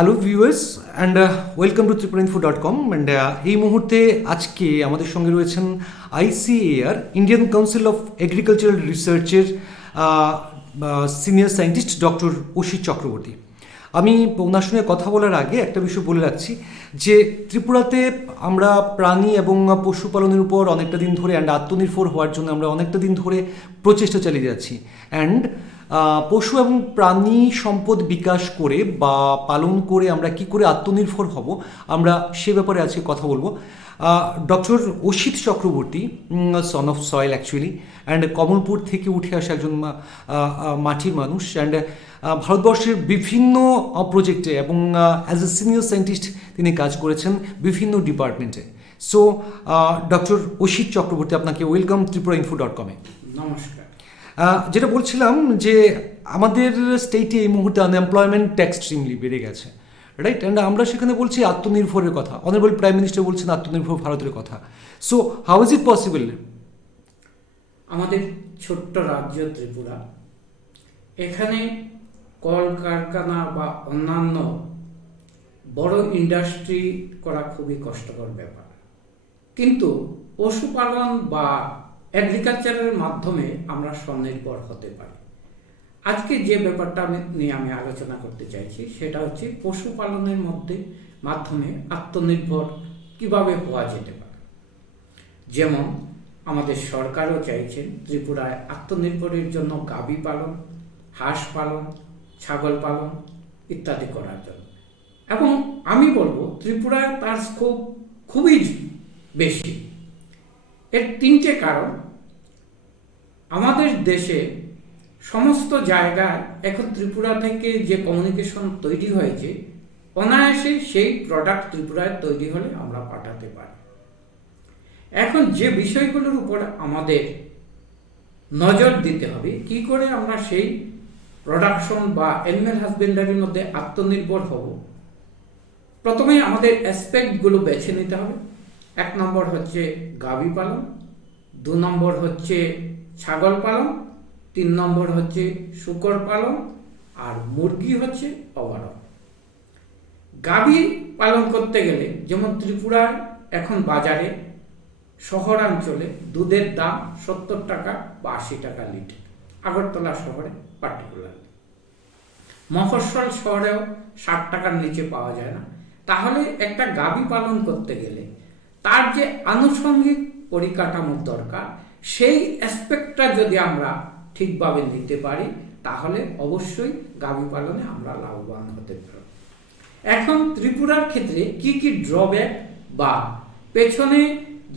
Hello viewers and welcome to ত্রিপুরাইনফো.com and এই মুহূর্তে আজকে আমাদের সঙ্গে রয়েছেন ICAR Indian council of agricultural রিসার্চের senior scientist doctor Asit Chakraborty. আমি ওনার সঙ্গে কথা বলার আগে একটা বিষয় বলে রাখছি যে ত্রিপুরাতে আমরা প্রাণী এবং পশুপালনের উপর অনেকটা দিন ধরে অ্যান্ড আত্মনির্ভর হওয়ার জন্য আমরা অনেকটা দিন ধরে প্রচেষ্টা চালিয়ে যাচ্ছি অ্যান্ড পশু এবং প্রাণী সম্পদ বিকাশ করে বা পালন করে আমরা কি করে আত্মনির্ভর হব আমরা সে ব্যাপারে আজকে কথা বলবো। Doctor Asit Chakraborty son of soil actually and Kamalpur থেকে উঠে আসা একজন মাটির মানুষ অ্যান্ড ভারতবর্ষের বিভিন্ন প্রজেক্টে এবং অ্যাজ এ সিনিয়র সায়েন্টিস্ট তিনি কাজ করেছেন বিভিন্ন ডিপার্টমেন্টে। সো ডক্টর অসিত চক্রবর্তী, আপনাকে ওয়েলকাম ত্রিপুরাইনফো.com-এ। নমস্কার। যেটা বলছিলাম যে আমাদের স্টেটে এই মুহূর্তে আনএমপ্লয়মেন্ট এক্সট্রিমলি বেড়ে গেছে, রাইট? অ্যান্ড আমরা সেখানে বলছি আত্মনির্ভরের কথা, অনারেবল প্রাইম মিনিস্টার বলছেন আত্মনির্ভর ভারতের কথা। So how is it possible? আমাদের ছোট্ট রাজ্য ত্রিপুরা, এখানে কলকারখানা বা অন্যান্য বড় ইন্ডাস্ট্রি করা খুবই কষ্টকর ব্যাপার, কিন্তু পশুপালন বা এগ্রিকালচারের মাধ্যমে আমরা স্বনির্ভর হতে পারি। আজকে যে ব্যাপারটা নিয়ে আমি আলোচনা করতে চাইছি সেটা হচ্ছে পশুপালনের মাধ্যমে আত্মনির্ভর কিভাবে হওয়া যেতে পারে। যেমন আমাদের সরকারও চাইছেন ত্রিপুরায় আত্মনির্ভরের জন্য গাভী পালন, হাঁস পালন, ছাগল পালন ইত্যাদি করার জন্য। এবং আমি বলবো ত্রিপুরায় তার স্কোপ খুবই বেশি। এর তিনটে কারণ। আমাদের দেশে সমস্ত জায়গায় এখন ত্রিপুরা থেকে যে কমিউনিকেশন তৈরি হয়েছে, অনায়াসে সেই প্রোডাক্ট ত্রিপুরায় তৈরি হলে আমরা পাঠাতে পারি। এখন যে বিষয়গুলোর উপর আমাদের নজর দিতে হবে, কি করে আমরা সেই প্রোডাকশন বা অ্যানিম্যাল হাজবেন্ডারির মধ্যে আত্মনির্ভর হব, প্রথমে আমাদের অ্যাসপেক্টগুলো বেছে নিতে হবে। 1 নম্বর হচ্ছে গাভী পালন, 2 নম্বর হচ্ছে ছাগল পালন, 3 নম্বর হচ্ছে শূকর পালন, আর মুরগি হচ্ছে ওভারঅল। গাভী পালন করতে গেলে যেমন ত্রিপুরার এখন বাজারে শহরাঞ্চলে দুধের দাম 70 টাকা বা 80 টাকা লিটার, আগরতলা শহরে পার্টিকুলারলি। মফস্বল শহরেও 60 টাকার নিচে পাওয়া যায় না। তাহলে একটা গাভী পালন করতে গেলে তার যে আনুষঙ্গিক পরিকাঠামোর দরকার, সেই অ্যাসপেক্টটা যদি আমরা ঠিকভাবে নিতে পারি তাহলে অবশ্যই গাভী পালনে আমরা লাভবান হতে পারি। এখন ত্রিপুরার ক্ষেত্রে কি কি ড্রব্যাক বা পেছনে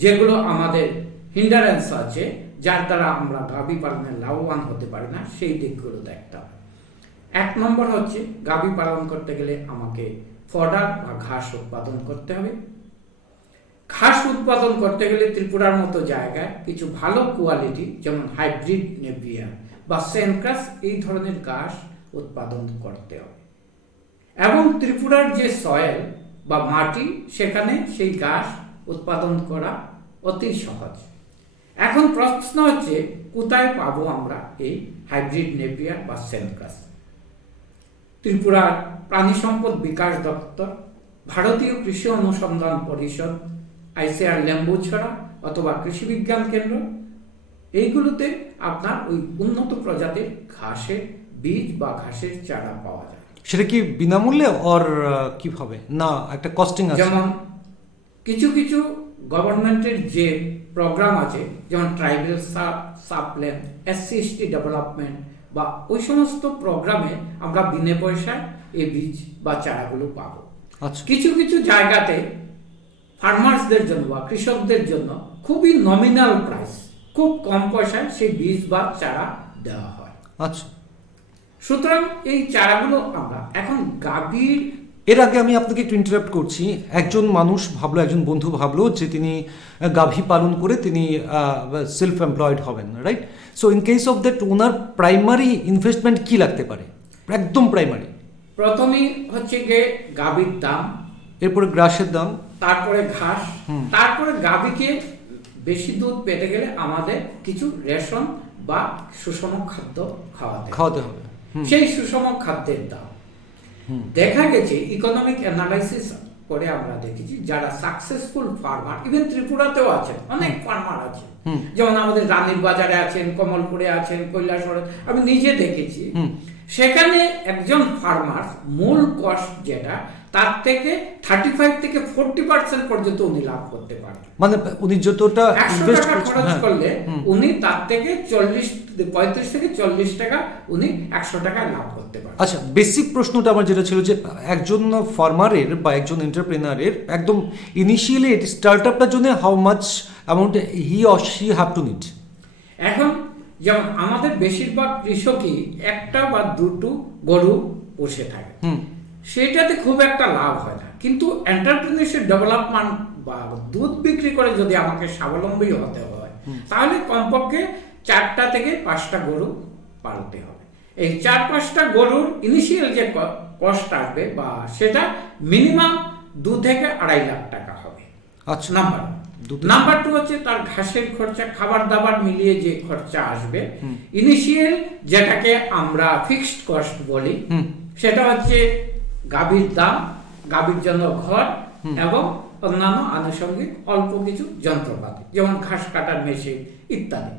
যেগুলো আমাদের হিন্ডারেন্স আছে যার দ্বারা আমরা গাভী পালনে লাভবান হতে পারি না, সেই দিকগুলো দেখতে হবে। 1 নম্বর হচ্ছে গাভী পালন করতে গেলে আমাকে ফডার বা ঘাস উৎপাদন করতে হবে। ঘাস উৎপাদন করতে গেলে ত্রিপুরার মতো জায়গায় কিছু ভালো কোয়ালিটি যেমন হাইব্রিড নেপিয়ার বা সেনক্রাস এই ধরনের ঘাস উৎপাদন করতে হবে। এবং ত্রিপুরার যে সয়েল বা মাটি, সেখানে সেই ঘাস উৎপাদন করা অতি সহজ। এখন প্রশ্ন হচ্ছে কোথায় পাবো আমরা এই হাইব্রিড নেপিয়ার বা সেনক্রাস? ত্রিপুরার প্রাণী সম্পদ বিকাশ দপ্তর, ভারতীয় কৃষি অনুসন্ধান পরিষদ, ICAR লেম্বুছড়া অথবা কৃষি বিজ্ঞান কেন্দ্র, এইগুলোতে আপনার ওই উন্নত প্রজাতির ঘাসের বীজ বা ঘাসের চারা পাওয়া যায়। সেটা কি বিনামূল্যে অর কিভাবে না একটা কস্টিং আছে? যেমন কিছু কিছু গভর্নমেন্টের যে প্রোগ্রাম আছে, যেমন ট্রাইবেল সাপ্লেন, SC/ST ডেভেলপমেন্ট বা ওই সমস্ত প্রোগ্রামে আমরা বিনা পয়সায় এই বীজ বা চারাগুলো পাবো। আচ্ছা। কিছু কিছু জায়গাতে ফার্মার্সদের জন্য বা কৃষকদের জন্য খুবই নমিনাল প্রাইস, খুব কম পয়সায় সেই বীজ বা চারা দেওয়া হয়। আচ্ছা। সুতরাং এই চারাগুলো আমরা এখন গাভীর। এর আগে আমি আপনাকে একটু ইন্টারাপ্ট করছি। একজন মানুষ ভাবলো, একজন বন্ধু ভাবলো যে তিনি গাভী পালন করে তিনি সেলফ এমপ্লয়েড হবেন, right? So in case of that owner primary investment কি লাগতে পারে? একদম প্রাইমারি প্রথমেই হচ্ছে গিয়ে গাভীর দাম, এরপরে গ্রাসের দাম, তারপরে ঘাস, তারপরে গাভীকে বেশি দুধ পেতে গেলে আমাদের কিছু রেশন বা সুষম খাদ্য খাওয়াতে খাওয়াতে হবে। সেই সুষম খাদ্যের দাম। দেখা গেছে ইকোনমিক অ্যানালাইসিস করে আমরা দেখেছি যারা সাকসেসফুল ফার্মার, ইভেন ত্রিপুরাতেও আছেন অনেক ফার্মার আছে, যেমন আমাদের রানীর বাজারে আছেন, কমলপুরে আছেন, কৈলাসহরে, আমি নিজে দেখেছি। সেখানে একজন ফার্মার মূল কস্ট যেটা তার থেকে 35 থেকে 40% পর্যন্ত উনি লাভ করতে পারেন। মানে উনি যতটা 100 টাকা খরচ করলে উনি তার থেকে 35 থেকে 40 টাকা উনি 100 টাকা লাভ করতে পারেন। আচ্ছা, বেসিক প্রশ্নটা আমার যেটা ছিল যে একজন ফার্মারের বা একজন এন্টারপ্রেনারের একদম ইনিশিয়ালি স্টার্টআপটার জন্য how much amount he or she have to need? এখন যেমন আমাদের বেশিরভাগ কৃষকই একটা বা দুটো গরু পোষে থাকে, সেটাতে খুব একটা লাভ হয় না। কিন্তু এন্টারপ্রেনিউরশিপ ডেভেলপমেন্ট বা দুধ বিক্রি করে যদি আমাকে স্বাবলম্বী হতে হয়, তাহলে কমপক্ষে 4টা থেকে 5টা গরু পালতে হবে। এই 4-5টা গরুর ইনিশিয়াল যে কস্ট আসবে বা সেটা মিনিমাম 2 থেকে 2.5 লাখ টাকা হবে। আচ্ছা, নাম্বার 2 হচ্ছে তার ঘাসের খরচা, খাবার দাবার মিলিয়ে যে খরচা আসবে, ইনিশিয়াল যেটাকে আমরা ফিক্সড কস্ট বলি, সেটা হচ্ছে গাভীর দাম, গাভীর জন্য ঘর এবং অন্যান্য আনুষঙ্গিক অল্প কিছু যন্ত্রপাতি যেমন ঘাস কাটার মেশিন ইত্যাদি।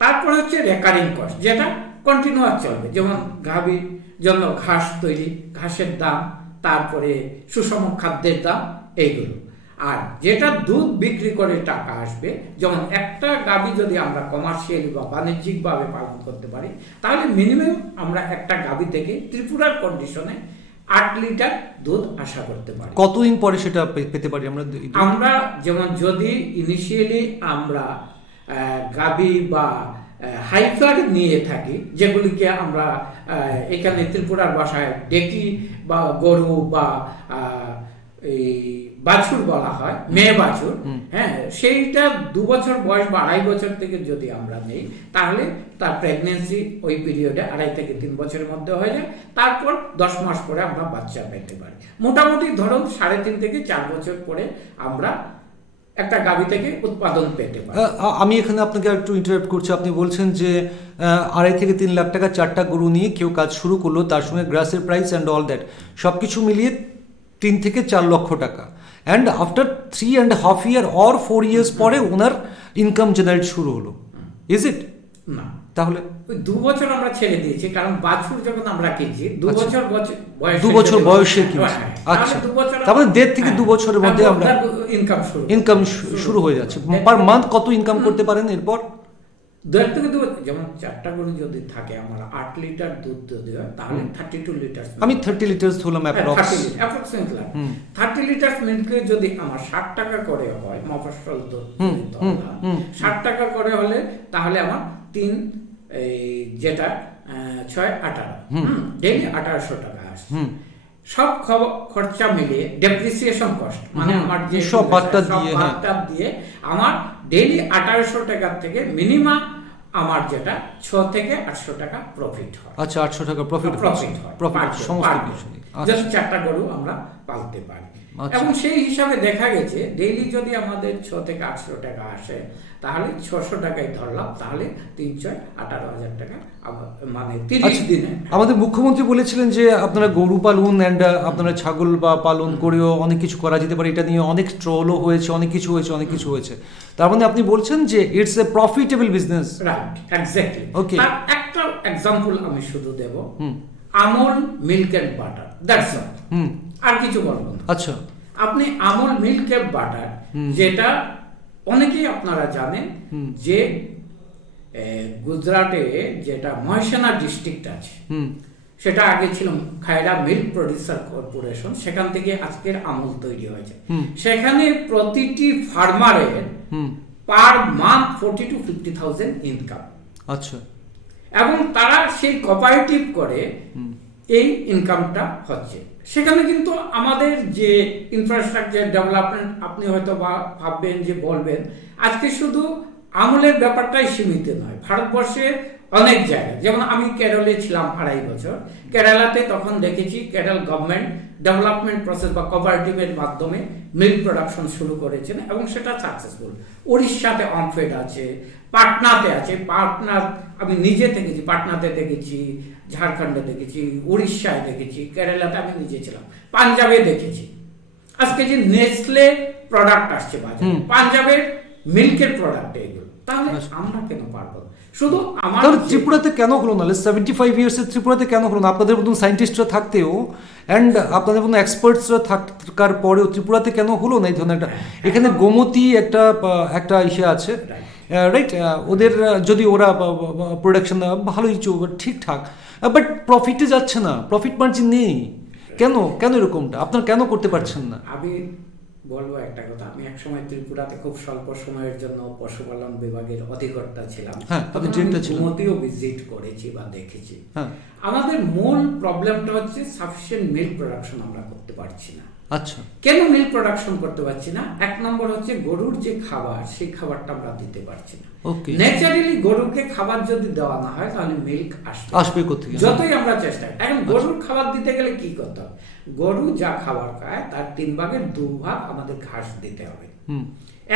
তারপর হচ্ছে রেকারিং কস্ট, যেটা কন্টিনিউয়াস চলবে, যেমন গাভীর জন্য ঘাস তৈরি, ঘাসের দাম, তারপরে সুষম খাদ্যের দাম, এইগুলো। আর যেটা দুধ বিক্রি করে টাকা আসবে, যেমন একটা গাভী যদি আমরা কমার্শিয়ালি বা বাণিজ্যিকভাবে পালন করতে পারি, তাহলে মিনিমাম আমরা একটা গাভী থেকে ত্রিপুরার কন্ডিশনে 8 লিটার দুধ আশা করতে পারি। কতদিন পরে সেটা পেতে পারি আমরা? আমরা যেমন যদি ইনিশিয়ালি আমরা গাভী বা হাইফার নিয়ে থাকি, যেগুলিকে আমরা এখানে ত্রিপুরার ভাষায় ডেকি বা গরু বা এই বাছুর বলা হয়, মেয়ে বাছুর, হ্যাঁ, সেইটা 2 বছর বয়স বা 2.5 বছর থেকে যদি আমরা নেই, তাহলে তার প্রেগনেন্সি ওই পিরিয়ডে 2.5 থেকে 3 বছরের মধ্যে হয়ে যায়। তারপর 10 মাস পরে আমরা বাচ্চা পেতে পারি। মোটামুটি ধরুন 3.5 থেকে 4 বছর পরে আমরা একটা গাভী থেকে উৎপাদন পেতে পারি। আমি এখানে আপনাকে একটু ইন্টারাপ্ট করছি। আপনি বলছেন যে 2.5 থেকে 3 লাখ টাকা 4টা গরু নিয়ে কেউ কাজ শুরু করলো, তার সঙ্গে গ্রাসের প্রাইস অ্যান্ড অল দ্যাট সব কিছু মিলিয়ে 3 থেকে 4 লক্ষ টাকা, and after 3.5 year or 4 years পরে ওনার ইনকাম জেনারেট শুরু হলো, ইজ ইট? না, তাহলে ওই 2 বছর আমরা ছেড়ে দিয়েছি, কারণ বাছুর যখন আমরা কিনছি 2 বছর বয়সে, 2 বছর বয়সে কিনছি। আচ্ছা, তারপরে 1.5 থেকে 2 বছরের মধ্যে আমরা ইনকাম শুরু হয়ে যাচ্ছে। পার মান্থ কত ইনকাম করতে পারেন এরপর? 1.5 থেকে 2, যেমন 4টা গরু যদি থাকে আমার 8 লিটার দুধ যদি হয়, তাহলে 32 লিটার, আমি 30 লিটার হলাম অ্যাপ্রক্সিমেটলি 30 লিটার মিল্কে যদি আমার 60 টাকা করে হয়, মফস্বল দুধ 60 টাকা করে হলে, তাহলে আমার 3 যেটা 6 18 ডেইলি 1800 টাকা আসছে। সব খরচা মিলিয়ে ডেপ্রিসিয়েশন কস্ট, মানে আমার যে সব বাট্টা দিয়ে আমার ডেইলি 1800 টাকা থেকে মিনিমাম আমার যেটা 6 থেকে 800 টাকা প্রফিট হয়। আচ্ছা, 800 টাকা প্রফিট হয় সমস্ত কিছু। যদি 4টা গরু আমরা পালতে পারি, এবং সেই হিসাবে দেখা গেছে ডেইলি যদি আমাদের 6 থেকে 800 টাকা আসে, তাহলে 600 টাকায় ধরলাম, তাহলে 3-18,000 টাকা, মানে 30 দিনে। আমাদের মুখ্যমন্ত্রী বলেছিলেন যে আপনারা গরু পালন অ্যান্ড আপনারা ছাগল বা পালন করেও অনেক কিছু করা যেতে পারে। এটা নিয়ে অনেক ট্রোলও হয়েছে, অনেক কিছু হয়েছে। তার মানে আপনি বলছেন যে it's a profitable business. Right, exactly. Okay, তার একটা এক্সাম্পল আমি শুধু দেব, Amul milk and butter, that's all, আর কিছু বলবো না। আচ্ছা, আপনি আমুল মিল্ক এন্ড বাটার, যেটা অনেকেই আপনারা জানেন যে গুজরাটে যেটা মহেসানা ডিস্ট্রিক্ট আছে, সেটা আগে ছিল খায়রা মিল্ক প্রডিউসার কর্পোরেশন, সেখান থেকে আজকের আমুল তৈরি হয়েছে। সেখানে প্রতিটি ফার্মারের পার মান্থ 40,000 to 50,000 ইনকাম। আচ্ছা, এবং তারা সেই কোঅপারেটিভ করে এই ইনকামটা হচ্ছে। সেখানে কিন্তু আমাদের যে ইনফ্রাস্ট্রাকচার ডেভেলপমেন্ট, আপনি হয়তো ভাববেন যে বলবেন, আজকে শুধু আমুলের ব্যাপারটাই সীমিত নয়, ভারতবর্ষের অনেক জায়গায়, যেমন আমি কেরলে ছিলাম 2.5 বছর, কেরালাতে তখন দেখেছি কেরল গভর্নমেন্ট ডেভেলপমেন্ট প্রসেস বা কোঅপারেটিভের মাধ্যমে মিল্ক প্রোডাকশন শুরু করেছেন, এবং সেটা সাকসেসফুল। উড়িষ্যাতে অমফেড আছে, পাটনাতে আছে, পাটনা আমি নিজে দেখেছি, পাটনাতে দেখেছি, ঝাড়খণ্ডে দেখেছি, উড়িষ্যায় দেখেছি, কেরালাতে আমি নিজে ছিলাম, পাঞ্জাবে দেখেছি। আজকে যে নেসলে প্রোডাক্ট আসছে বাজারে, পাঞ্জাবের মিল্কের প্রোডাক্ট এগুলো, তাহলে আমরা কেন পারবো? শুধু আমার তাহলে ত্রিপুরাতে কেন হলো না? 75 ইয়ার্সের ত্রিপুরাতে কেন হলো না? আপনাদের মতন সায়েন্টিস্টরা থাকতেও অ্যান্ড আপনাদের মতন এক্সপার্টসরা থাকার পরেও ত্রিপুরাতে কেন হলো না এই ধরনের একটা? এখানে গোমতী একটা ইসে আছে, রাইট? ওদের যদি ওরা প্রোডাকশন ভালোই ঠিকঠাক, বাট প্রফিটে যাচ্ছে না, প্রফিট মার্জিন নেই। কেন এরকমটা আপনার কেন করতে পারছেন না? আমি বলবো একটা কথা, আমি একসময় ত্রিপুরাতে খুব স্বল্প সময়ের জন্য পশুপালন বিভাগের অধিকর্তা ছিলাম। হ্যাঁ, আপনি ডিরেক্টর ছিলেন। গোমতীও ভিজিট করেছি বা দেখেছি। হ্যাঁ, আমাদের মূল প্রবলেমটা হচ্ছে সাফিসিয়েন্ট মিল্ক প্রোডাকশন আমরা করতে পারছি না। আচ্ছা, কেন মিল্ক প্রোডাকশন করতে পারছি না? এক নম্বর হচ্ছে গরুর যে খাবার, সেই খাবারটা আমরা দিতে পারছি না। ওকে, ন্যাচারালি গরুকে খাবার যদি দেওয়া না হয় তাহলে মিল্ক আসবে কোথেকে? যতই আমরা চেষ্টা করি। এখন গরুর খাবার দিতে গেলে কি করতে হবে? গরু যা খাবার খায় তার 3 ভাগের 2 ভাগ আমাদের ঘাস দিতে হবে,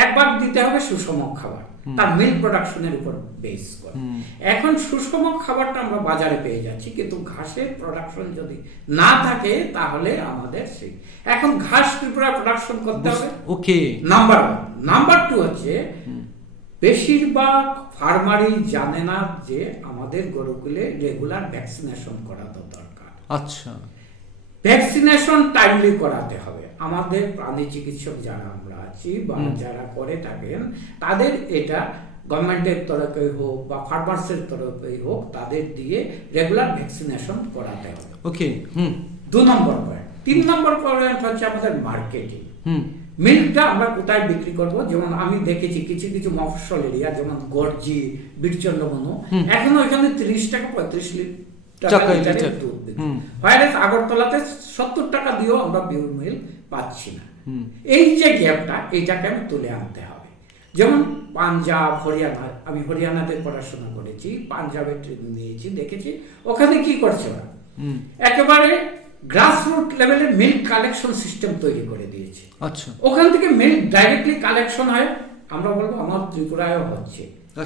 1 ভাগ দিতে হবে সুষম খাবার, তার মিল্ক প্রোডাকশনের উপর বেস করে। এখন সুষম খাবারটা আমরা বাজারে পেয়ে যাচ্ছি, কিন্তু ঘাসের প্রোডাকশন যদি না থাকে তাহলে আমাদের সেই এখন ঘাস ত্রিপুরা প্রোডাকশন করতে হবে। ওকে, নাম্বার 1। নাম্বার 2 হচ্ছে বেশিরভাগ ফার্মারই জানে না যে আমাদের গরুগুলো রেগুলার ভ্যাকসিনেশন করা তো দরকার। আচ্ছা, ভ্যাকসিনেশন টাইমলি করাতে হবে। আমাদের প্রাণী চিকিৎসক যারা আমরা আছি বা যারা করে থাকেন, তাদের এটা গভর্নমেন্টের তরফে হোক বা ফার্মার্সের তরফেই হোক, তাদের দিয়ে রেগুলার ভ্যাকসিনেশন করাতে হবে। ওকে, 2 নম্বর পয়েন্ট। 3 নম্বর পয়েন্ট হচ্ছে আমাদের মার্কেটিং। মিল্কটা আমরা কোথায় বিক্রি করব? যেমন আমি দেখেছি কিছু কিছু মফস্বল এরিয়া, যেমন গর্জি, বীরচন্দ্রমনু, এখনো এখানে 30 টাকা 35 টাকা লিটারের দুধ বিক্রি। হোয়াইরাস আগরতলাতে 70 টাকা দিয়েও আমরা পিওর মিল্ক পাচ্ছি না। এই যে গ্যাপটা, এইটাকে আমি তুলে আনতে হবে। যেমন পাঞ্জাব, হরিয়ানা, আমি হরিয়ানাতে পড়াশোনা করেছি, পাঞ্জাবে ট্রেনিং নিয়েছি, দেখেছি ওখানে কি করছে ওরা, একেবারে গ্রাসরুট লেভেলে মিল্ক কালেকশন সিস্টেম তৈরি করে দিয়েছে। আচ্ছা, ওখান থেকে মিল্ক ডাইরেক্টলি কালেকশন হয়। আমরা বলবো আমার ত্রিপুরায়ও হচ্ছে,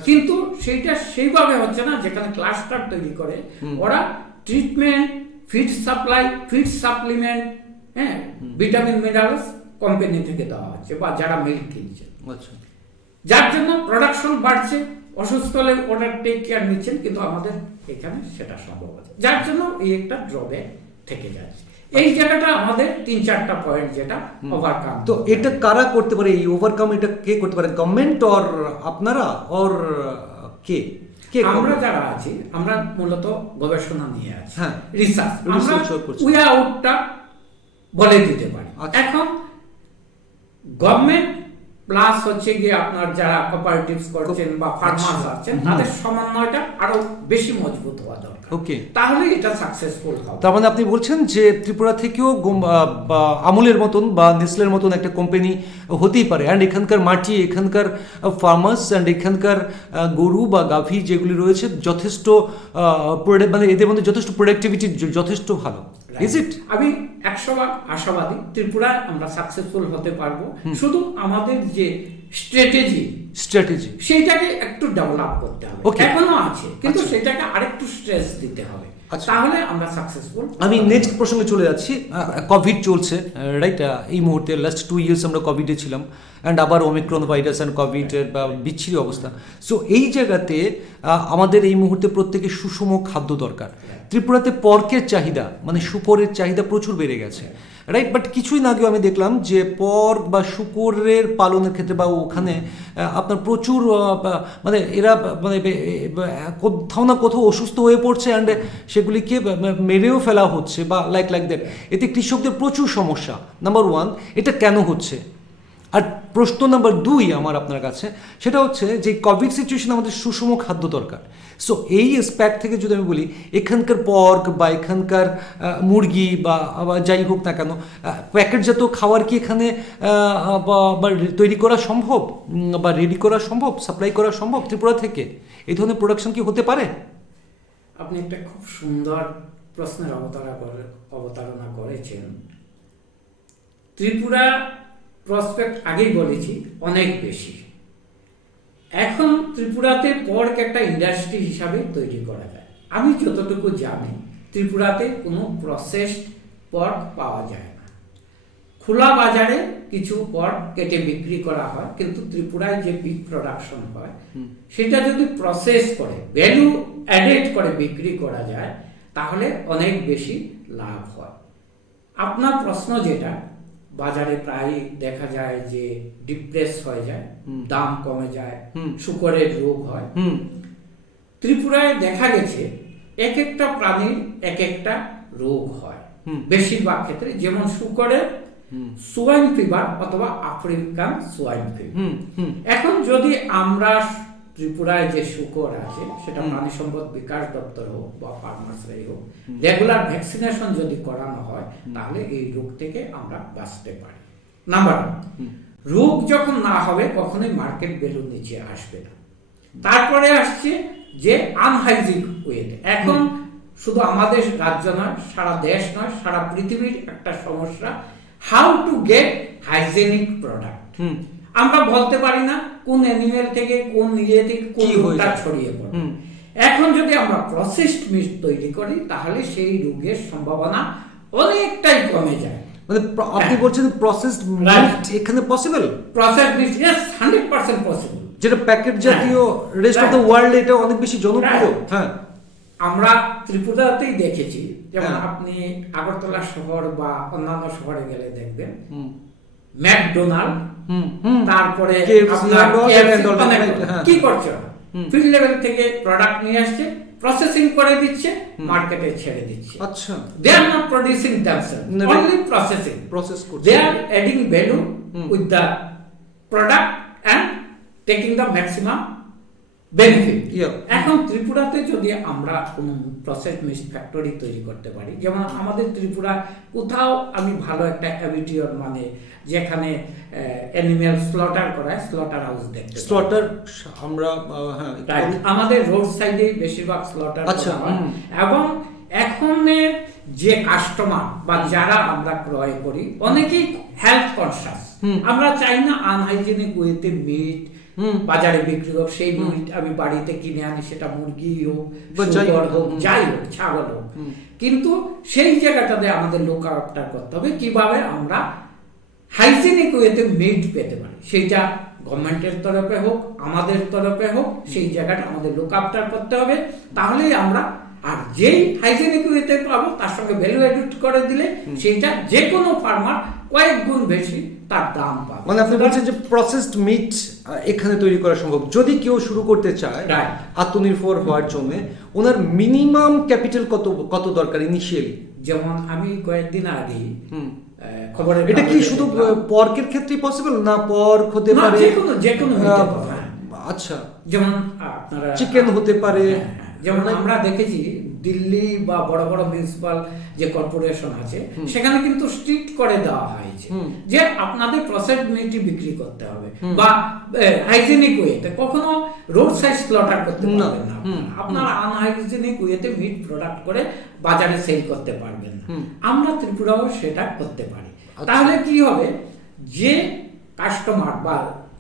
কিন্তু সেইটা সেইভাবে হচ্ছে না যেখানে ক্লাস্টার তৈরি করে ওরা treatment, feed supply, feed supplement, হ্যাঁ, ভিটামিন মিনারেলস কোম্পানি থেকে দেওয়া হচ্ছে বা যারা মিল্ক কিনছে। আচ্ছা, যার জন্য প্রোডাকশন বাড়ছে, অসুস্থ হলে ওরা টেক কেয়ার নিচ্ছেন, কিন্তু আমাদের এখানে সেটা সম্ভব হচ্ছে, যার জন্য এই একটা ড্রব্যাক থেকে যাচ্ছে। এই জায়গাটা আমাদের 3-4টা পয়েন্ট যেটা ওভারকাম। তো এটা কারা করতে পারে? এই ওভারকাম এটা কে করতে পারে? গভর্নমেন্ট অর আপনারা অর কে? আমরা যারা আছি, আমরা মূলত গবেষণা নিয়ে আছি, হ্যাঁ, রিসার্চ, আমরা করছি। উই আউটটা বলে দিতে পারি। এখন গভর্নমেন্ট প্লাস হচ্ছে গিয়ে আপনার যারা কোঅপারেটিভস করছেন বা ফার্মার্স আছেন, তাদের সমন্বয়টা আরো বেশি মজবুত হওয়া দরকার। ওকে, তাহলে এটা সাকসেসফুল হবে। তার মানে আপনি বলছেন যে ত্রিপুরা থেকেও বা আমুলের মতন বা নেসলের মতন একটা কোম্পানি হতেই পারে, অ্যান্ড এখানকার মাটি, এখানকার ফার্মার্স অ্যান্ড এখানকার গরু বা গাভী যেগুলি রয়েছে যথেষ্ট মানে এদের মধ্যে যথেষ্ট প্রোডাক্টিভিটি যথেষ্ট ভালো। Is it? আমি 100% আশাবাদী ত্রিপুরায় আমরা সাকসেসফুল হতে পারবো। শুধু আমাদের যে স্ট্র্যাটেজি সেইটাকে একটু ডেভেলপ করতে হবে। এখনো আছে, কিন্তু সেটাকে আরেকটু স্ট্রেস দিতে হবে, তাহলে আমরা সাকসেসফুল। আমি নেক্সট প্রসঙ্গে চলে যাচ্ছি। কোভিড চলছে, রাইট? এই মুহূর্তে লাস্ট 2 ইয়ার্স আমরা কোভিডে ছিলাম, অ্যান্ড আবার ওমিক্রন ভাইরাস অ্যান্ড কোভিডের বিচ্ছিরি অবস্থা। সো এই জায়গাতে আমাদের এই মুহূর্তে প্রত্যেকে সুষম খাদ্য দরকার। ত্রিপুরাতে পর্কের চাহিদা, মানে শুকরের চাহিদা প্রচুর বেড়ে গেছে, রাইট? বাট কিছুই না আগেও আমি দেখলাম যে পর্ক বা শুকরের পালনের ক্ষেত্রে বা ওখানে আপনার প্রচুর মানে এরা মানে কোথাও না কোথাও অসুস্থ হয়ে পড়ছে, অ্যান্ড সেগুলিকে মেরেও ফেলা হচ্ছে বা লাইক দ্যাট। এতে কৃষকদের প্রচুর সমস্যা। নাম্বার 1, এটা কেন হচ্ছে? আর প্রশ্ন নাম্বার 2 আমার আপনার কাছে, সেটা হচ্ছে যে কোভিড সিচুয়েশন আমাদের সুষম খাদ্য দরকার। সো এই অ্যাসপেক্ট থেকে যদি আমি বলি, এখানকার পর্ক বা এখানকার মুরগি বা যাই হোক না কেন, প্যাকেটজাত খাবার কি এখানে বা তৈরি করা সম্ভব বা রেডি করা সম্ভব, সাপ্লাই করা সম্ভব ত্রিপুরা থেকে? এই ধরনের প্রোডাকশন কি হতে পারে? আপনি একটা খুব সুন্দর প্রশ্নের অবতারণা করেছেন। ত্রিপুরা প্রসপেক্ট আগেই বলেছি অনেক বেশি। এখন ত্রিপুরাতে পর্ক একটা ইন্ডাস্ট্রি হিসাবে তৈরি করা যায়। আমি যতটুকু জানি ত্রিপুরাতে কোনো প্রসেসড পর্ক পাওয়া যায় না। খোলা বাজারে কিছু পর্ক কেটে বিক্রি করা হয়, কিন্তু ত্রিপুরায় যে বিগ প্রোডাকশন হয় সেটা যদি প্রসেস করে ভ্যালু অ্যাডেড করে বিক্রি করা যায় তাহলে অনেক বেশি লাভ হয়। আপনার প্রশ্ন যেটা, বাজারে প্রায় দেখা যায় যে ডিপ্রেস হয়ে যায়, দাম কমে যায়, শুকরের রোগ হয়। ত্রিপুরায় দেখা গেছে এক একটা প্রাণীর এক একটা রোগ হয় বেশিরভাগ ক্ষেত্রে, যেমন শুকরের সোয়াইন ফিভার অথবা আফ্রিকান সোয়াইন ফিভার। এখন যদি আমরা ত্রিপুরায় যে শুকর আছে সেটা প্রাণী সম্পদ বিকাশ দপ্তর হোক বা ফার্মার্সরাই হোক, রেগুলার ভ্যাকসিনেশন যদি করানো হয় তাহলে এই রোগ থেকে আমরা বাঁচতে পারি। নাম্বার 1, রোগ যখন না হবে কখনোই মার্কেট ভ্যালু নিচে আসবে না। তারপরে আসছে যে আনহাইজিন ওয়েট। এখন শুধু আমাদের রাজ্য নয়, সারা দেশ নয়, সারা পৃথিবীর একটা সমস্যা, how to get hygienic product. আমরা বলতে পারি না কোন অ্যানিমেল থেকে কোন ইয়ে থেকে কোন রোগটা ছড়িয়ে পড়ে। এখন যদি আমরা প্রসেসড মিট তৈরি করি তাহলে সেই রোগের সম্ভাবনা অনেকটাই কমে যায়। মানে আপনি বলছেন প্রসেসড মিট এখানে possible? Processed meet yes 100% possible, যেটা প্যাকেট জাতীয় রেস্ট অফ দ্য ওয়ার্ল্ড এটা অনেক বেশি জনপ্রিয়। হ্যাঁ, আমরা ত্রিপুরাতেই দেখেছি, যেমন আপনি আগরতলা শহর বা অন্যান্য শহরে গেলে দেখবেন ম্যাকডোনাল্ড, তারপরে কি করছে, ফিল্ড লেভেল থেকে প্রোডাক্ট নিয়ে আসছে, প্রসেসিং করে দিচ্ছে, মার্কেটে ছেড়ে দিচ্ছে। আচ্ছা, they are not producing themselves, only processing. Process করছে। They are adding value with the product and taking the maximum benefit. এখন ত্রিপুরাতে যদি আমরা কোনো প্রসেস মিট ফ্যাক্টরি তৈরি করতে পারি, যেমন আমাদের ত্রিপুরা কোথাও আমি ভালো একটা অ্যাবিটিওর মানে যেখানে অ্যানিমেল স্লটার করায় স্লটার হাউস দেখতে পাই। স্লটার আমরা আমাদের রোড সাইডে বেশিরভাগ স্লটার আচ্ছা করা হয়। এবং এখনের যে কাস্টমার বা যারা আমরা ক্রয় করি অনেকেই হেলথ কনসিয়াস। আমরা চাই না আনহাইজেনিক ওয়েতে মিট বাজারে বিক্রি হোক, সেই মিট আমি বাড়িতে কিনে আনি, সেটা মুরগি হোক, শুকর হোক, যাই হোক, ছাগল হোক। কিন্তু সেই জায়গাটাতে আমাদের লুক আউটটা করতে হবে কিভাবে আমরা হাইজেনিক ওয়েতে মিট পেতে পারি, সেইটা গভর্নমেন্টের তরফে হোক আমাদের তরফে হোক, সেই জায়গাটা আমাদের লুক আউটটা করতে হবে। তাহলেই আমরা, আর যেই হাইজেনিক ওয়েতে পাবো তার সঙ্গে ভ্যালু এডিট করে দিলে সেইটা যে কোনো ফার্মার কয়েক গুণ বেশি তার দাম পাবে। মানে আপনি বলছেন যে প্রসেসড মিট এখানে তৈরি করা সম্ভব যদি কেউ শুরু করতে চায় আত্মনির্ভর হওয়ার জন্য। ওনার মিনিমাম ক্যাপিটাল কত দরকার ইনিশিয়ালি? যেমন আমি কয়েকদিন আগে খবরে, এটা কি শুধু পর্কের ক্ষেত্রে পসিবল না পর্ক হতে পারে, যে কোনো আচ্ছা, যেমন আপনারা চিকেন হতে পারে। যেমন আমরা দেখেছি দিল্লি বা বড় বড় মিউনিসিপাল যে কর্পোরেশন আছে সেখানে কিন্তু স্ট্রিক্ট করে দেওয়া হয়েছে যে আপনাদের প্রসেসড মিট বিক্রি করতে হবে বা হাইজেনিক ওয়েতে, কখনো রোড সাইড স্লটার করতে পারবেন না। আপনারা আনহাইজেনিক ওয়েতে মিট প্রোডাক্ট করে বাজারে সেল করতে পারবেন না। আমরা ত্রিপুরাও সেটা করতে পারি। তাহলে কি হবে, যে কাস্টমার বা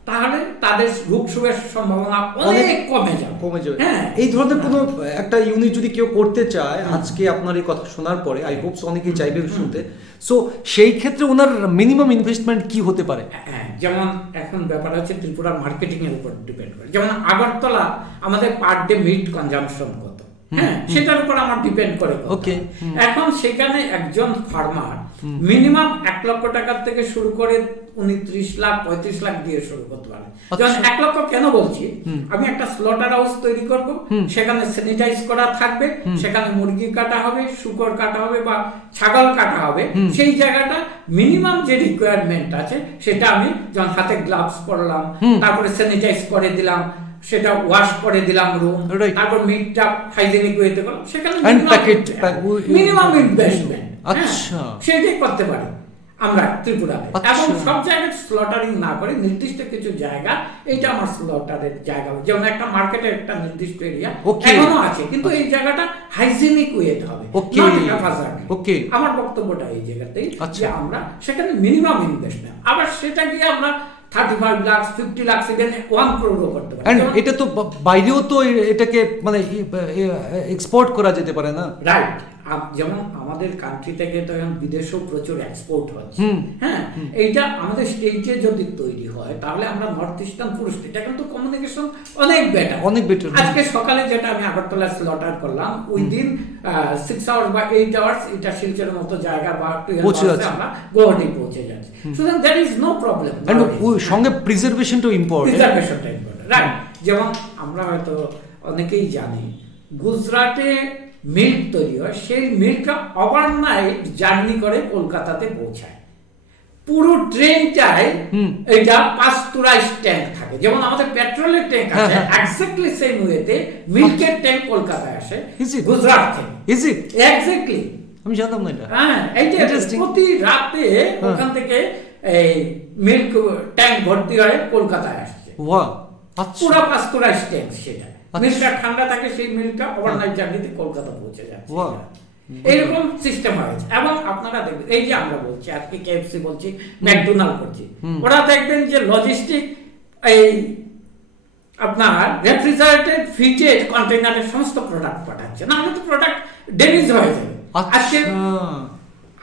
তাহলে তাদের রোগ সুখের সম্ভাবনা অনেক কমে যাবে। হ্যাঁ, এই ধরনের কোনো একটা ইউনিট যদি কেউ করতে চায় আজকে আপনার এই কথা শোনার পরে, আই হোপ অনেকেই চাইবে শুনতে, সো সেই ক্ষেত্রে ওনার মিনিমাম ইনভেস্টমেন্ট কি হতে পারে? যেমন এখন ব্যাপার হচ্ছে ত্রিপুরার মার্কেটিং এর উপর ডিপেন্ড করে। যেমন আগরতলা আমাদের পার ডে মিট কনজাম্পশন কত, হ্যাঁ, সেটার উপর আমার ডিপেন্ড করে। ওকে, এখন সেখানে একজন ফার্মার মিনিমাম 1 লক্ষ টাকা থেকে শুরু করে উনি 30 লাখ 35 লাখ দিয়ে শুরু করতে পারে। যেমন 1 লক্ষ কেন বলছি, আমি একটা স্লটার হাউস তৈরি করব, সেখানে স্যানিটাইজ করা থাকবে, সেখানে মুরগি কাটা হবে, শুকর কাটা হবে বা ছাগল কাটা হবে। সেই জায়গাটা মিনিমাম যে রিকোয়ারমেন্ট আছে সেটা আমি যখন হাতে গ্লাভস পরলাম, তারপরে স্যানিটাইজ করে দিলাম, সেটা ওয়াশ করে দিলাম রুম, তারপর মিটটা হাইজেনিক ওয়েতে করলাম, সেখানে মিনিমাম ইনভেস্টমেন্ট। আচ্ছা, সেটাই করতে পারি আমরা ত্রিপুরাতে। এবং সব জায়গায় স্লটারিং না করে নির্দিষ্ট কিছু জায়গা, এটা আমার স্লটারের জায়গা, যেমন একটা মার্কেটের একটা নির্দিষ্ট এরিয়া এখনো আছে, কিন্তু এই জায়গাটা হাইজেনিক ওয়েতে হবে। আমার বক্তব্যটা এই জায়গাতেই যে আমরা সেখানে মিনিমাম ইনভেস্টমেন্ট, আবার সেটা গিয়ে আমরা 35 লাখ 50 লাখ ইভেন 1 crore করতে পারে। And এটা তো বাইরেও তো এটাকে মানে এক্সপোর্ট করা যেতে পারে না? রাইট, যেমন আমাদের কান্ট্রি থেকে তো এখন বিদেশেও প্রচুর এক্সপোর্ট হচ্ছে। হ্যাঁ, এইটা আমাদের স্টেজে যদি তৈরি হয় তাহলে আমরা নর্থ ইস্টার্ন পুরো স্টেট, এখন তো কমিউনিকেশন অনেক বেটার, অনেক বেটার। আজকে সকালে যেটা আমি আগরতলা স্লটার করলাম উইদিন 6 আওয়ার্স বা 8 আওয়ার্স এটা শিলচরের মতো জায়গা বা 12 আওয়ার্সে আমরা গুয়াহাটি পৌঁছে যাচ্ছি। সুতরাং that is no problem. And ওই সঙ্গে প্রিজার্ভেশনটাও ইম্পর্টেন্ট। প্রিজার্ভেশনটা ইম্পর্টেন্ট, রাইট। যেমন আমরা হয়তো অনেকেই জানি গুজরাটে মিল্ক তৈরি হয়, সেই মিল্কটা ওভারনাইট জার্নি করে কলকাতাতে পৌঁছায়। পুরো ট্রেনটায় এটা পাঁচতুরাইশ ট্যাঙ্ক থাকে, যেমন আমাদের পেট্রোলের ট্যাঙ্ক আছে, এক্স্যাক্টলি সেম ওয়েতে মিল্কের ট্যাঙ্ক কলকাতায় আসে গুজরাট থেকে। Is it? এক্স্যাক্টলি, আমি জানতাম না এটা। হ্যাঁ, এইটা প্রতি রাতে ওখান থেকে এই মিল্ক ট্যাঙ্ক ভর্তি হয়ে কলকাতায় আসছে। ওয়াও, আচ্ছা। পুরো পাঁচতুরাইশ ট্যাঙ্ক, সেটা মিল্কটা ঠান্ডা থাকে, সেই মিল্কটা ওভারনাইট জার্নিতে কলকাতা পৌঁছে যাচ্ছে। এইরকম সিস্টেম হয়েছে। এবং আপনারা দেখবেন এই যে আমরা বলছি আজকে কেএফসি বলছি, ম্যাকডোনাল্ড করছি, ওরা দেখবেন যে লজিস্টিক এই আপনার রেফ্রিজারেটেড ফ্রিজের কন্টেইনারের সমস্ত প্রোডাক্ট পাঠাচ্ছে, না হলে তো প্রোডাক্ট ড্যামেজ হয়ে যাবে। আজকে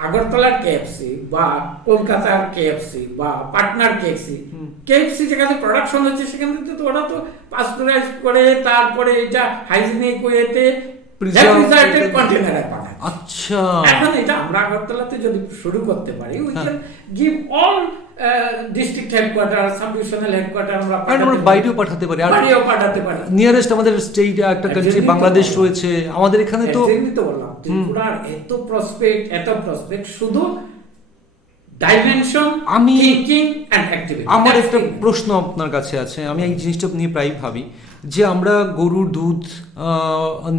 আগরতলার কেএফসি বা কলকাতার কেএফসি বা পাটনার কেএফসি যেখানে প্রোডাকশন হচ্ছে সেখান থেকে তো ওরা তো পাস্টুরাইজ করে তারপরে এটা হাইজিনিক ওয়েতে রেফ্রিজারেটেড কন্টেইনারে পাঠায়। আচ্ছা, এখন এটা আমরা আগরতলাতে যদি শুরু করতে পারি, we can give all district headquarter, sub divisional headquarter আমরা বাইরেও পাঠাতে পারি, আর বাইরেও পাঠাতে পারি। নিয়ারেস্ট আমাদের স্টেট একটা কান্ট্রি বাংলাদেশ রয়েছে, আমাদের এখানে তো বললাম ত্রিপুরার এত প্রসপেক্ট শুধু ডাইমেনশন, থিংকিং এন্ড অ্যাক্টিভিটি। আমার একটা প্রশ্ন আপনার কাছে আছে, আমি এই জিনিসটা নিয়ে প্রায় ভাবি যে আমরা গরুর দুধ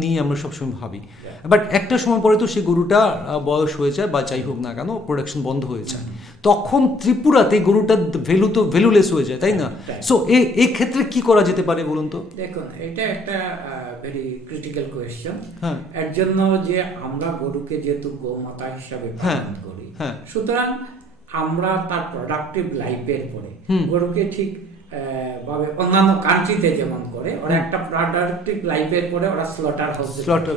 নিয়ে আমরা সবসময় ভাবি, বাট একটা সময় পরে তো সেই গরুটা বয়স হয়ে যায় বা যাই হোক না কেন প্রোডাকশন বন্ধ হয়ে যায়, তখন ত্রিপুরাতে গরুটার ভ্যালু তো ভ্যালুলেস হয়ে যায়, তাই না? সো এই ক্ষেত্রে কি করা যেতে পারে বলুন তো? দেখুন, এটা একটা ভেরি ক্রিটিক্যাল কোয়েশ্চেন। হ্যাঁ, এর জন্য যে আমরা গরুকে যেহেতু গোমাতা হিসাবে পালন করি, সুতরাং আমরা তার প্রোডাক্টিভ লাইফের পরে গরুকে ঠিক ভাবে অন্যান্য কান্ট্রিতে যেমন করে ওরা একটা প্রোডাক্টিভ লাইফের পরে ওরা স্লটার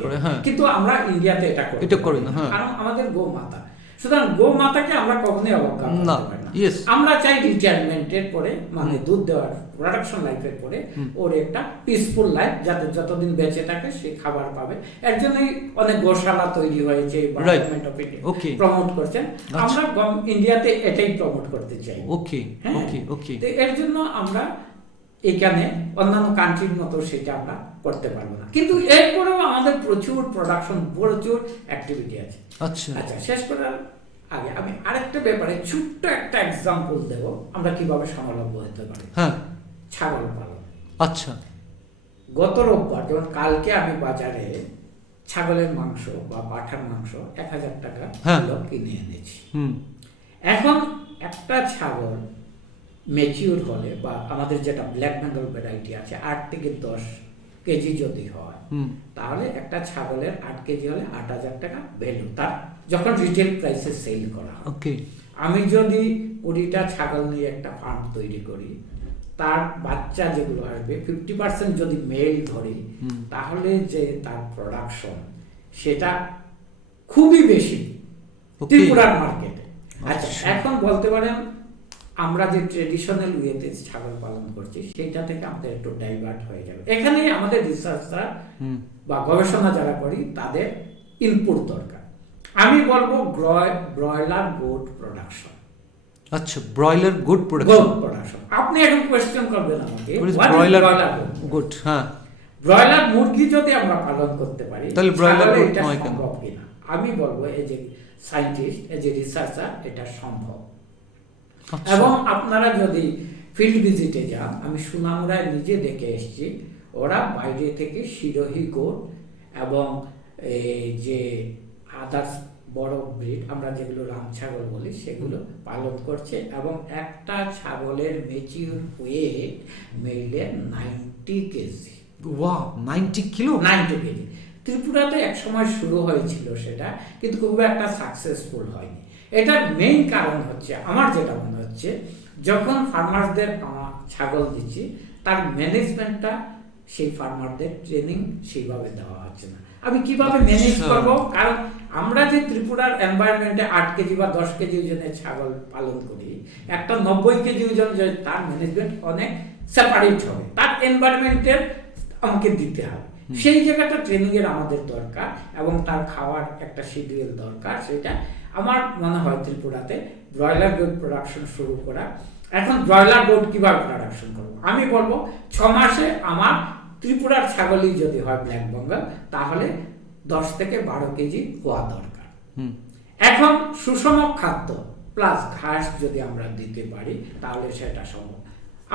করে, কিন্তু আমরা ইন্ডিয়াতে এটা করি না, কারণ আমাদের গোমাতা। সুতরাং গোমাতাকে আমরা কখনোই অবজ্ঞা করতে পারি না। আমরা চাই রিটায়ারমেন্টের পরে, মানে দুধ দেওয়ার প্রোডাকশন লাইফের পরে ওর একটা পিসফুল লাইফ, যাতে যতদিন বেঁচে থাকে সে খাবার পাবে। এর জন্যই অনেক গোশালা তৈরি হয়েছে, গভর্নমেন্ট অফ ইন্ডিয়া প্রমোট করছেন। আমরা ইন্ডিয়াতে এটাই প্রমোট করতে চাই। তো এর জন্য আমরা এখানে অন্যান্য কান্ট্রির মতো সেটা আমরা করতে পারবো না, কিন্তু এরপরেও আমাদের প্রচুর প্রোডাকশন, প্রচুর অ্যাক্টিভিটি আছে। আচ্ছা, শেষ করার আগে আমি আরেকটা ব্যাপারে ছোট্ট একটা এক্সাম্পল দেব, আমরা কিভাবে স্বাবলম্বী হতে পারি। ছাগল পালন। আচ্ছা, গত রোববার যেমন কালকে আমি বাজারে ছাগলের মাংস বা পাঁঠার মাংস 1000 টাকা কিলো কিনে এনেছি। এখন একটা ছাগল ম্যাচিউর হলে বা আমাদের যেটা ব্ল্যাক বেঙ্গল ভ্যারাইটি আছে 8 থেকে 10 কেজি যদি হয়, তাহলে একটা ছাগলের 8 কেজি হলে 8000 টাকা ভ্যালু তার, যখন রিটেল প্রাইসে সেল করা হয়। আমি যদি 20টা ছাগল নিয়ে একটা ফার্ম তৈরি করি, তার বাচ্চা যেগুলো আসবে 50% যদি মেল ধরি, তাহলে যে তার প্রোডাকশন সেটা খুবই বেশি ত্রিপুরার মার্কেটে। আচ্ছা, এখন বলতে পারেন আমরা যে ট্রেডিশনাল ওয়েতে ছাগল পালন করছি সেটা থেকে আমাদের একটু ডাইভার্ট হয়ে যাবে। এখানেই আমাদের রিসার্চরা বা গবেষণা যারা করি তাদের ইনপুট দরকার। আমি বলবো ব্রয়লার গোট প্রোডাকশন। আচ্ছা, ব্রয়লার গোট প্রোডাকশন। আপনি এখন কোয়েশ্চেন করবেন আমাকে ব্রয়লার গোট। ব্রয়লার মুরগি যদি আমরা পালন করতে পারি তাহলে ব্রয়লার গোট নয় সম্ভব কিনা? আমি বলবো as a scientist, as a researcher, এটা সম্ভব। এবং আপনারা যদি ফিল্ড ভিজিটে যান, আমি সুনামুড়ায় নিজে দেখে এসেছি, ওরা বাইরে থেকে সিরোহি গোট এবং যে আদার্স বড় ব্রিড আমরা যেগুলো রাম ছাগল বলি সেগুলো পালন করছে, এবং একটা ছাগলের ম্যাচিউর ওয়েট মেইলে 90 কেজি। 90 কেজি। ত্রিপুরাতে এক সময় শুরু হয়েছিল সেটা, কিন্তু খুব একটা সাকসেসফুল হয়নি। এটার মেইন কারণ হচ্ছে, আমার যেটা মনে হচ্ছে, যখন ফার্মারদের ছাগল দিচ্ছি তার ম্যানেজমেন্টটা সেই ফার্মারদের ট্রেনিং সেইভাবে দেওয়া হচ্ছে না। আমি কিভাবে ম্যানেজ করব, কারণ আমরা যে ত্রিপুরার এনভায়রনমেন্টে 8 কেজি বা 10 কেজি ওজনের ছাগল পালন করি, একটা 90 কেজি ওজন তার ম্যানেজমেন্ট অনেক সেপারেট হবে, তার এনভায়রনমেন্টের আমাকে দিতে হবে। সেই জায়গাটা ট্রেনিং এর আমাদের দরকার এবং তার খাওয়ার একটা শিডিউল দরকার। সেটা আমার মনে হয় ত্রিপুরাতে ব্রয়লার গোট প্রোডাকশন শুরু করা। এখন ব্রয়লার গোট কিভাবে প্রোডাকশন করবো, আমি বলবো 6 মাসে আমার ত্রিপুরার ছাগলই যদি হয় ব্ল্যাক বেঙ্গল, তাহলে 10 থেকে 12 কেজি হওয়া দরকার। এখন সুষম খাদ্য প্লাস ঘাস যদি আমরা দিতে পারি তাহলে সেটা সম্ভব।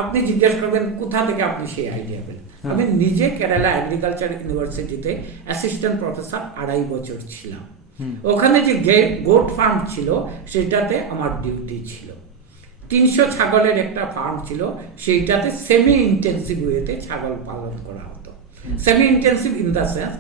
আপনি জিজ্ঞেস করবেন কোথা থেকে আপনি সেই আইডিয়া পেলেন। আমি নিজে কেরালা এগ্রিকালচার ইউনিভার্সিটিতে অ্যাসিস্ট্যান্ট প্রফেসর 2.5 বছর ছিলাম। ওখানে যে গোট ফার্ম ছিল সেটাতে আমার ডিউটি ছিল। 300 ছাগলের একটা ফার্ম ছিল, সেইটাতে সেমি ইন্টেন্সিভ ওয়েতে ছাগল পালন করা হতো। Semi intensive in the sense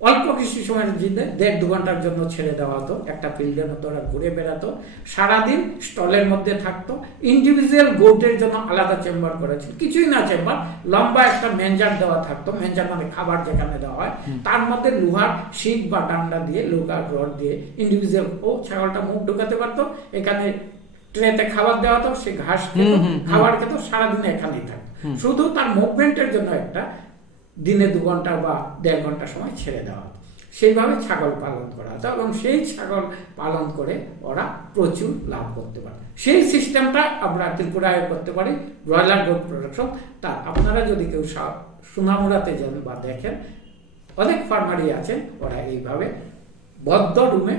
অল্প কিছু সময়ের জন্য 1.5-2 ঘন্টার জন্য ছেড়ে দেওয়া হতো, একটা ফিল্ডের মতো ওরা ঘুরে বেড়াতো, সারাদিন স্টলের মধ্যে থাকতো। ইন্ডিভিজুয়াল গোটের জন্য আলাদা চেম্বার করেছিল, কিছুই না চেম্বার, লম্বা একটা মেঞ্জার দেওয়া থাকতো। মেঞ্জার মানে খাবার যেখানে দেওয়া হয়, তার মধ্যে লোহার শিক বা ডান্ডা দিয়ে, লোহার রড দিয়ে ইন্ডিভিজুয়াল ছাগলটা মুখ ঢোকাতে পারতো, এখানে ট্রেতে খাবার দেওয়া হতো, সে ঘাস খেত, খাবার খেত, সারাদিন এখানেই থাকতো। শুধু তার মুভমেন্টের জন্য একটা দিনে 2 ঘন্টা বা 1.5 ঘন্টা সময় ছেড়ে দেওয়া হতো। সেইভাবে ছাগল পালন করা হতো এবং সেই ছাগল পালন করে ওরা প্রচুর লাভ করতে পারে। সেই সিস্টেমটা আমরা ত্রিপুরায় করতে পারি, ব্রয়লার গোট প্রোডাকশন। তা আপনারা যদি কেউ সোনামুড়াতে যান বা দেখেন, অনেক ফার্মারই আছেন, ওরা এইভাবে বদ্ধ রুমে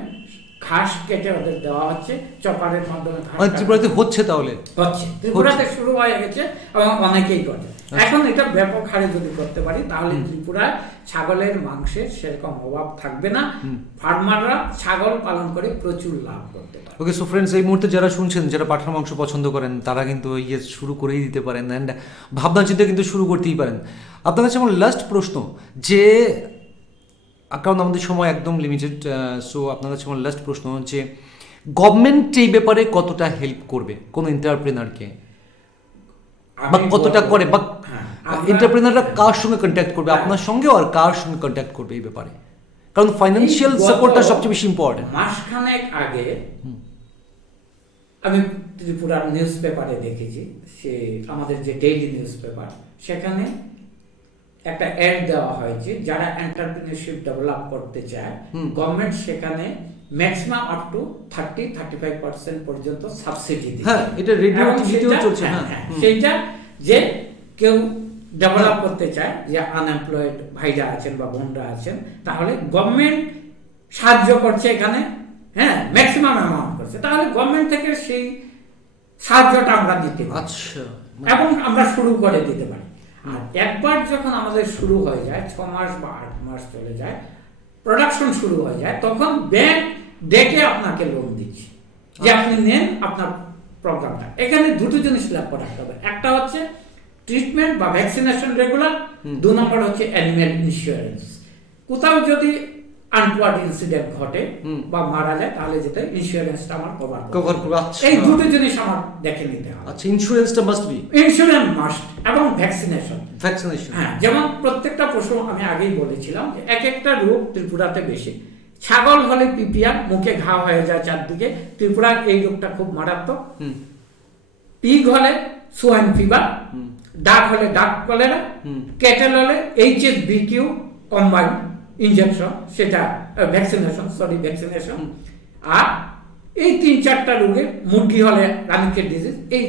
ঘাস কেটে ওদের দেওয়া হচ্ছে, চপারের মাধ্যমে। ত্রিপুরাতে হচ্ছে, তাহলে হচ্ছে, ত্রিপুরাতে শুরু হয়ে গেছে এবং অনেকেই করে। এখন এটা ব্যাপক হারে যদি করতে পারি তাহলে ত্রিপুরায় ছাগলের মাংসের সেরকম অভাব থাকবে না, ফার্মাররা ছাগল পালন করে প্রচুর লাভ করতে পারে। ওকে, সো ফ্রেন্ডস, এই মুহূর্তে যারা শুনছেন, যারা পাঁঠার মাংস পছন্দ করেন, তারা কিন্তু শুরু করেই দিতে পারেন অ্যান্ড ভাবনা চিন্তা কিন্তু শুরু করতেই পারেন। আপনার কাছে আমার লাস্ট প্রশ্ন, যে কারণ আমাদের সময় একদম লিমিটেড, সো আপনার কাছে আমার লাস্ট প্রশ্ন হচ্ছে, গভর্নমেন্ট এই ব্যাপারে কতটা হেল্প করবে কোনো এন্টারপ্রেনারকে, বা কতটা করে, বা এন্টারপ্রেনাররা কার সঙ্গে কন্ট্যাক্ট করবে, আপনার সঙ্গে আর কার সঙ্গে কন্ট্যাক্ট করবে এই ব্যাপারে? কারণ ফাইন্যান্সিয়াল সাপোর্টটা সবচেয়ে বেশি ইম্পর্টেন্ট। মাসখানেক আগে আমি ত্রিপুরার নিউজ পেপারে দেখেছি, সে আমাদের যে ডেইলি নিউজ পেপার, সেখানে একটা অ্যাড দেওয়া হয়েছে, যারা এন্টারপ্রেনারশিপ ডেভেলপ করতে চায় গভর্নমেন্ট সেখানে ম্যাক্সিমাম আপ টু 30-35% পর্যন্ত সাবসিডি দিচ্ছে। হ্যাঁ, এটা রেডিও টিভিতেও চলছে। হ্যাঁ, সেইটা যে কেউ ডেভেলপ করতে চায়, যে আনএমপ্লয়েড ভাইরা আছেন বা বোনরা আছেন, তাহলে গভর্নমেন্ট সাহায্য করছে এখানে, হ্যাঁ, ম্যাক্সিমাম অ্যামাউন্ট করছে, তাহলে গভর্নমেন্ট থেকে সেই সাহায্যটা আমরা দিতে পারি। আচ্ছা, এবং আমরা শুরু করে দিতে পারি। আর একবার যখন আমাদের শুরু হয়ে যায়, 6 মাস বা 8 মাস চলে যায়, প্রোডাকশন শুরু হয়ে যায়, তখন ব্যাংক ডেকে আপনাকে লোন দিচ্ছে, যে আপনি নেন আপনার প্রোগ্রামটা। এখানে দুটো জিনিস লাভ রাখতে হবে, একটা হচ্ছে ট্রিটমেন্ট বা ভ্যাকসিনেশন রেগুলার, 2 নম্বর হচ্ছে অ্যানিম্যাল ইন্স্যুরেন্স। কোথাও যদি আনওয়ার্ড ইনসিডেন্ট ঘটে বা মারা যায়, তাহলে যেটা ইন্স্যুরেন্সটা আমার কভার করবে। এই দুটো জিনিস আমার দেখে নিতে হবে। আচ্ছা, ইন্স্যুরেন্সটা মাস্ট বি, ইন্স্যুরেন্স মাস্ট, এবং ভ্যাকসিনেশন। হ্যাঁ, যেমন প্রত্যেকটা পশু, আমি আগেই বলেছিলাম যে এক একটা রোগ ত্রিপুরাতে বেশি। ছাগল হলে পিপিআর, মুখে ঘা হয়ে যায় চারদিকে, ত্রিপুরার এই রোগটা খুব মারাত্মক। পিগ হলে সোয়াইন ফিভার, ডাক হলে ডাক কলেরা, ক্যাটেল হলে HSBQ কম্বাইন ইনজেকশন, সেটা ভ্যাকসিনেশন। আর এই 3-4টা রোগে, মুরগি হলে রানিক্ষেত ডিজিজ, এই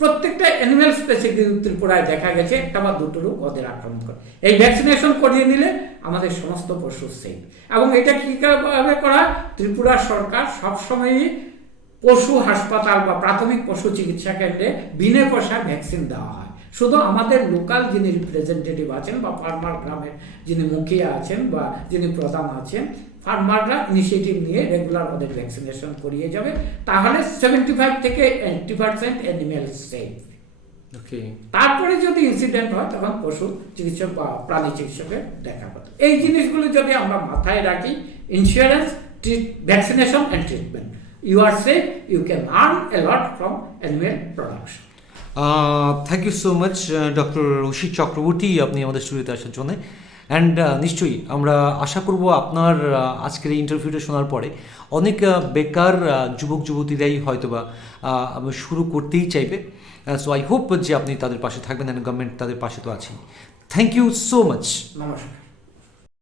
প্রত্যেকটা অ্যানিম্যাল স্পেসিফিক ত্রিপুরায় দেখা গেছে একটা বা দুটো রোগ ওদের আক্রমণ করে। এই ভ্যাকসিনেশন করিয়ে নিলে আমাদের সমস্ত পশু সেফ। এবং এটা কিভাবে করা, ত্রিপুরা সরকার সবসময়ই পশু হাসপাতাল বা প্রাথমিক পশু চিকিৎসা কেন্দ্রে বিনা পয়সায় ভ্যাকসিন দেওয়া হয়। শুধু আমাদের লোকাল যিনি রিপ্রেজেন্টেটিভ আছেন বা ফার্মার গ্রামের যিনি মুখিয়া আছেন বা যিনি প্রধান আছেন, ফার্মাররা ইনিশিয়েটিভ নিয়ে রেগুলার ওদের ভ্যাকসিনেশন করিয়ে যাবে, তাহলে 75 থেকে 80% অ্যানিম্যাল সেফ। তারপরে যদি ইনসিডেন্ট হয় তখন পশু চিকিৎসক বা প্রাণী চিকিৎসকের দেখা করতে। এই জিনিসগুলো যদি আমরা মাথায় রাখি, insurance, vaccination and treatment, you are safe, you can earn a lot from animal production. Thank you so much doctor Asit Chakraborty, আপনি আমাদের স্টুডিওতে আসার জন্য। অ্যান্ড নিশ্চয়ই আমরা আশা করব আপনার আজকের এই ইন্টারভিউটা শোনার পরে অনেক বেকার যুবক যুবতীরাই হয়তোবা শুরু করতেই চাইবে। সো আই হোপ যে আপনি তাদের পাশে থাকবেন, অ্যান্ড গভর্নমেন্ট তাদের পাশে তো আছেই। Thank you so much. নমস্কার।